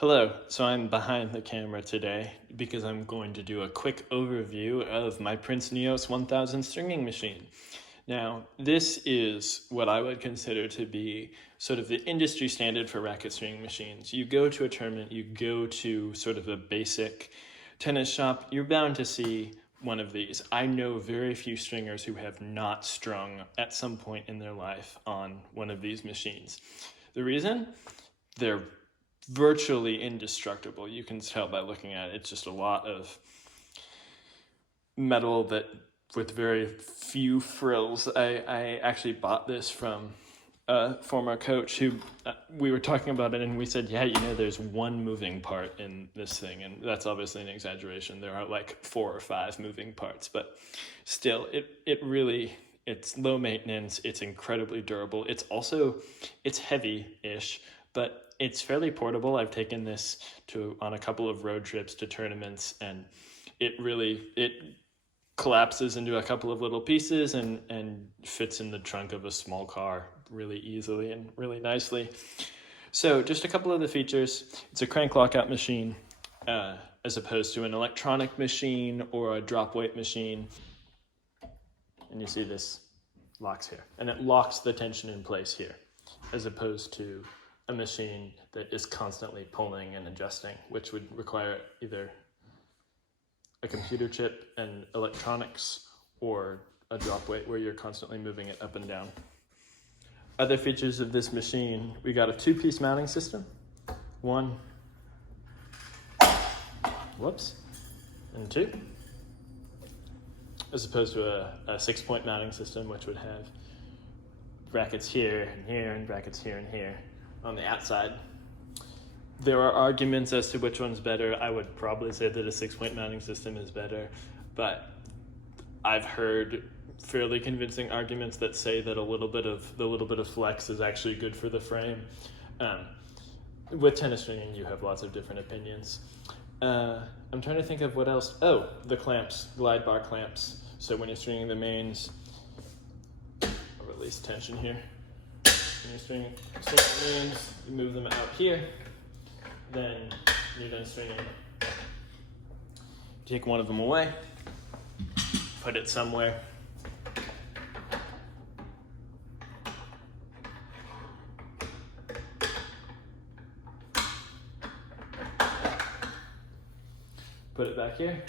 Hello, so I'm behind the camera today because I'm going to do a quick overview of my Prince NEOS 1000 stringing machine. Now, this is what I would consider to be sort of the industry standard for racket stringing machines. You go to a tournament, you go to sort of a basic tennis shop, you're bound to see one of these. I know very few stringers who have not strung at some point in their life on one of these machines. The reason? They're virtually indestructible. You can tell by looking at it. It's just a lot of metal that with very few frills. I actually bought this from a former coach who we were talking about it and we said, yeah, there's one moving part in this thing, and that's obviously an exaggeration. There are like 4 or 5 moving parts, but still it's low maintenance, it's incredibly durable. It's heavy-ish, but it's fairly portable. I've taken this on a couple of road trips to tournaments, and it collapses into a couple of little pieces and fits in the trunk of a small car really easily and really nicely. So just a couple of the features. It's a crank lockout machine as opposed to an electronic machine or a drop weight machine. And you see this locks here, and it locks the tension in place here as opposed to a machine that is constantly pulling and adjusting, which would require either a computer chip and electronics or a drop weight where you're constantly moving it up and down. Other features of this machine, we got a 2-piece mounting system. 1, and 2, as opposed to a 6-point mounting system, which would have brackets here and here and brackets here and here on the outside. There are arguments as to which one's better. I would probably say that a 6-point mounting system is better, but I've heard fairly convincing arguments that say that the little bit of flex is actually good for the frame. With tennis stringing, you have lots of different opinions. I'm trying to think of what else. Oh, the clamps, glide bar clamps. So when you're stringing the mains, I'll release tension here. When you're stringing the mains, you move them out here. Then you're done stringing. Take one of them away, put it somewhere. Put it back here.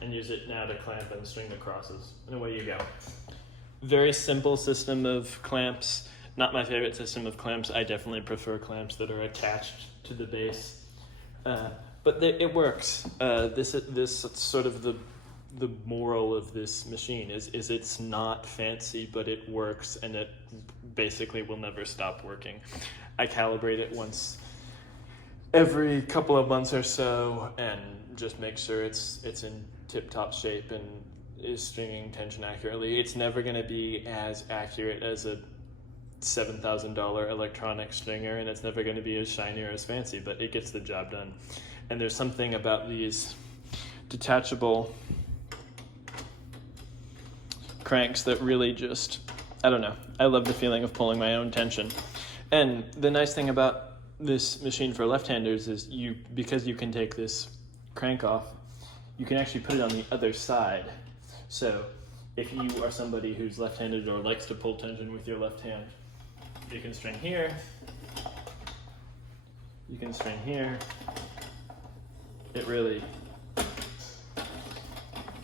And use it now to clamp and string the crosses. And away you go. Very simple system of clamps. Not my favorite system of clamps. I definitely prefer clamps that are attached to the base. But it works. This sort of the moral of this machine is it's not fancy, but it works, and it basically will never stop working. I calibrate it once every couple of months or so and just make sure it's in tip-top shape and is stringing tension accurately. It's never going to be as accurate as a $7,000 electronic stringer, and it's never going to be as shiny or as fancy, but it gets the job done. And there's something about these detachable cranks that really just, I don't know, I love the feeling of pulling my own tension. And the nice thing about this machine for left-handers is because you can take this crank off, you can actually put it on the other side. So if you are somebody who's left-handed or likes to pull tension with your left hand, you can string here, you can string here.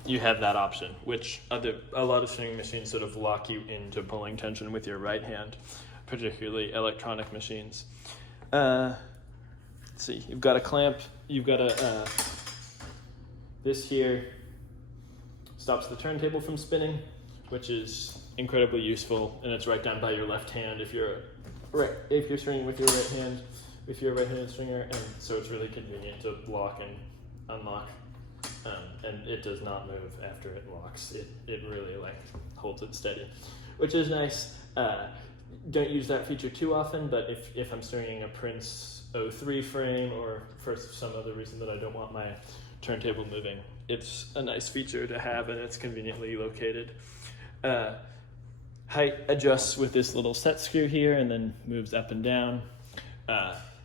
You have that option, which a lot of stringing machines sort of lock you into pulling tension with your right hand, particularly electronic machines. Let's see, you've got a clamp, you've got this here stops the turntable from spinning, which is incredibly useful, and it's right down by your left hand if you're stringing with your right hand, if you're a right-handed stringer, and so it's really convenient to lock and unlock, and it does not move after it locks. It really holds it steady, which is nice. Don't use that feature too often, but if I'm stringing a Prince 03 frame or for some other reason that I don't want my turntable moving, it's a nice feature to have, and it's conveniently located. height adjusts with this little set screw here and then moves up and down.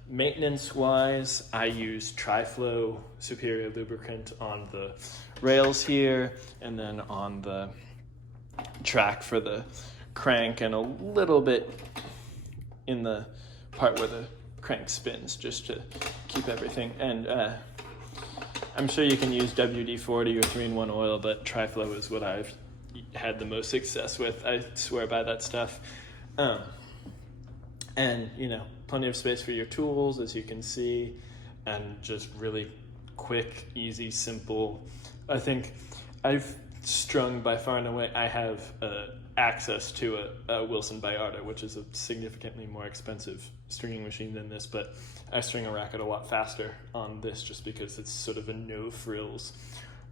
Maintenance wise, I use Tri-Flow Superior Lubricant on the rails here and then on the track for the crank and a little bit in the part where the crank spins, just to keep everything. And I'm sure you can use WD-40 or 3-in-1 oil, but Tri-Flow is what I've had the most success with. I swear by that stuff. And plenty of space for your tools, as you can see, and just really quick, easy, simple. I think I've strung by far and away. I have access to a Wilson Bayarda, which is a significantly more expensive stringing machine than this, but I string a racket a lot faster on this just because it's sort of a no-frills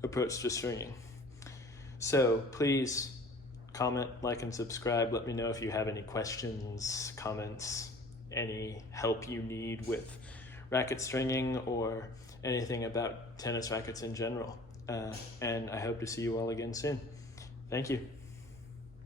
approach to stringing. So please comment, like, and subscribe. Let me know if you have any questions, comments, any help you need with racket stringing or anything about tennis rackets in general. And I hope to see you all again soon. Thank you.